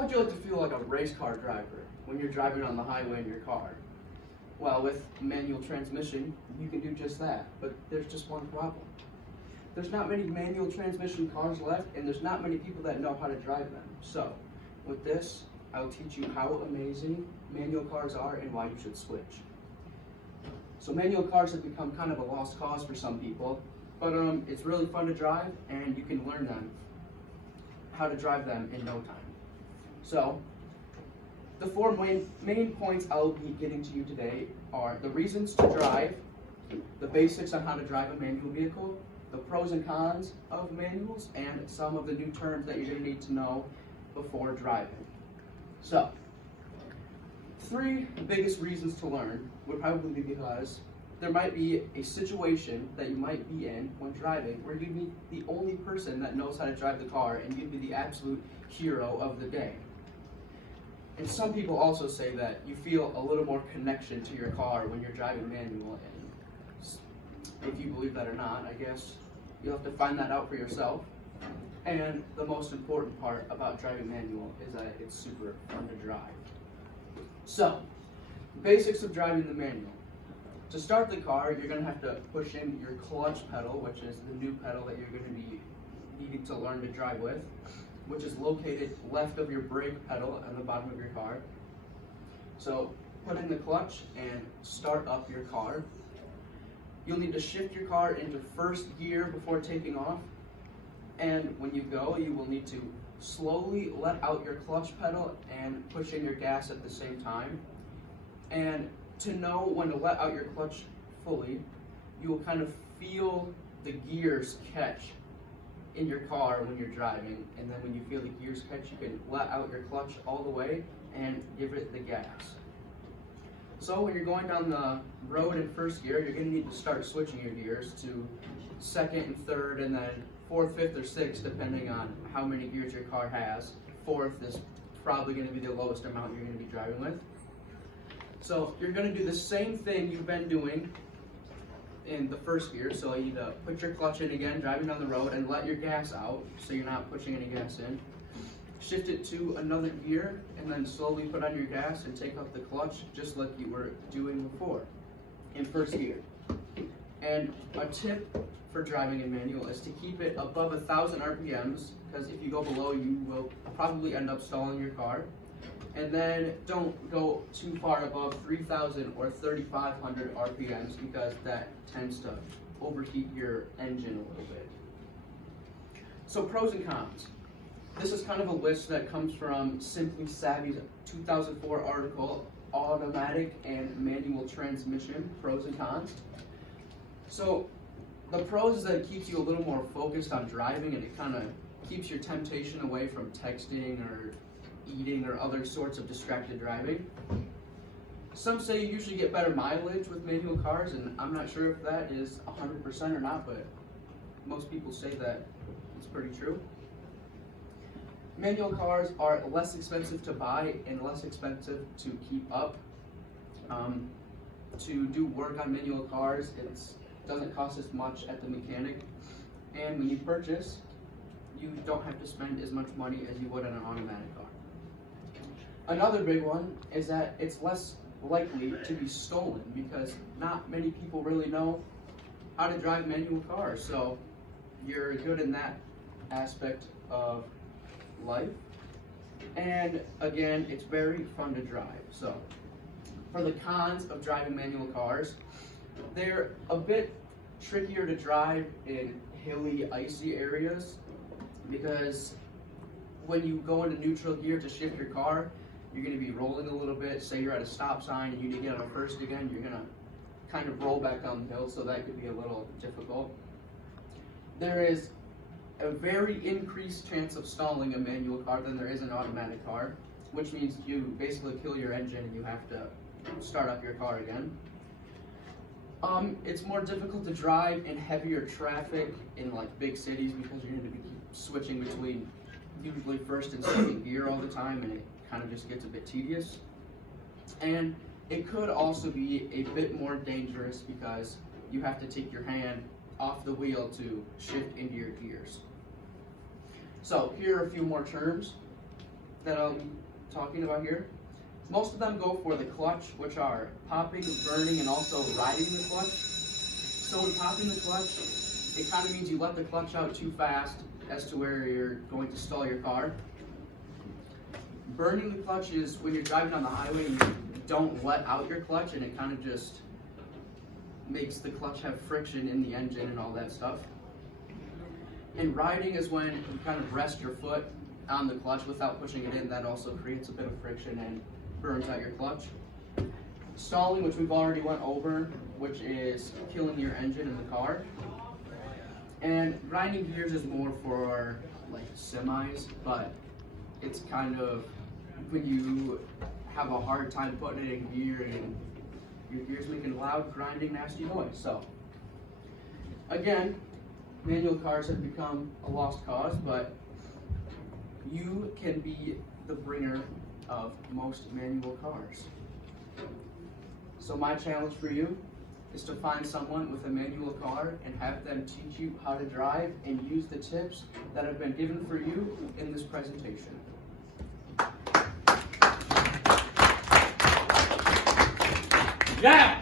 How would you like to feel like a race car driver when you're driving on the highway in your car? Well, with manual transmission, you can do just that, but there's just one problem. There's not many manual transmission cars left, and there's not many people that know how to drive them. So, with this, I'll teach you how amazing manual cars are and why you should switch. So manual cars have become kind of a lost cause for some people, but it's really fun to drive, and you can learn how to drive them in no time. So, the four main points I'll be getting to you today are the reasons to drive, the basics on how to drive a manual vehicle, the pros and cons of manuals, and some of the new terms that you're going to need to know before driving. So, three biggest reasons to learn would probably be because there might be a situation that you might be in when driving where you'd be the only person that knows how to drive the car and you'd be the absolute hero of the day. And some people also say that you feel a little more connection to your car when you're driving manual, and if you believe that or not, I guess you'll have to find that out for yourself. And the most important part about driving manual is that it's super fun to drive. So, basics of driving the manual. To start the car, you're going to have to push in your clutch pedal, which is the new pedal that you're going to be needing to learn to drive with, which is located left of your brake pedal on the bottom of your car. So, put in the clutch and start up your car. You'll need to shift your car into first gear before taking off. And when you go, you will need to slowly let out your clutch pedal and push in your gas at the same time. And to know when to let out your clutch fully, you will kind of feel the gears catch in your car when you're driving. And then when you feel the gears catch, you can let out your clutch all the way and give it the gas. So when you're going down the road in first gear, you're going to need to start switching your gears to second and third, and then fourth, fifth, or sixth, depending on how many gears your car has. Fourth is probably going to be the lowest amount you're going to be driving with. So you're going to do the same thing you've been doing in the first gear. So you need to put your clutch in again, driving down the road, and let your gas out so you're not pushing any gas in. Shift it to another gear, and then slowly put on your gas and take up the clutch just like you were doing before in first gear. And a tip for driving in manual is to keep it above 1,000 RPMs, because if you go below, you will probably end up stalling your car. And then don't go too far above 3,000 or 3,500 RPMs, because that tends to overheat your engine a little bit. So pros and cons. This is kind of a list that comes from Simply Savvy's 2004 article, Automatic and Manual Transmission, Pros and Cons. So the pros is that it keeps you a little more focused on driving, and it kind of keeps your temptation away from texting or eating or other sorts of distracted driving. Some say you usually get better mileage with manual cars, and I'm not sure if that is 100% or not, but most people say that it's pretty true. Manual cars are less expensive to buy and less expensive to keep up. To do work on manual cars, it doesn't cost as much at the mechanic, and when you purchase, you don't have to spend as much money as you would on an automatic car. Another big one is that it's less likely to be stolen, because not many people really know how to drive manual cars, so you're good in that aspect of life. And again, it's very fun to drive. So for the cons of driving manual cars, they're a bit trickier to drive in hilly, icy areas, because when you go into neutral gear to shift your car, you're going to be rolling a little bit. Say you're at a stop sign and you need to get on first again, you're going to kind of roll back down the hill, so that could be a little difficult. There is a very increased chance of stalling a manual car than there is an automatic car, which means you basically kill your engine and you have to start up your car again. It's more difficult to drive in heavier traffic in like big cities, because you're going to be switching between usually first and second gear all the time, and it kind of just gets a bit tedious. And it could also be a bit more dangerous because you have to take your hand off the wheel to shift into your gears. So here are a few more terms. that I'll be talking about here, most of them go for the clutch, which are popping, burning, and also riding the clutch. So when popping the clutch, it kind of means you let the clutch out too fast as to where you're going to stall your car. Burning the clutch is when you're driving on the highway and you don't let out your clutch, and it kind of just makes the clutch have friction in the engine and all that stuff. And riding is when you kind of rest your foot on the clutch without pushing it in. That also creates a bit of friction and burns out your clutch. Stalling, which we've already went over, which is killing your engine in the car. And grinding gears is more for like semis, but it's kind of when you have a hard time putting it in gear and your gears making loud, grinding, nasty noise. So again, manual cars have become a lost cause, but you can be the bringer of most manual cars. So my challenge for you is to find someone with a manual car and have them teach you how to drive and use the tips that have been given for you in this presentation. Yeah!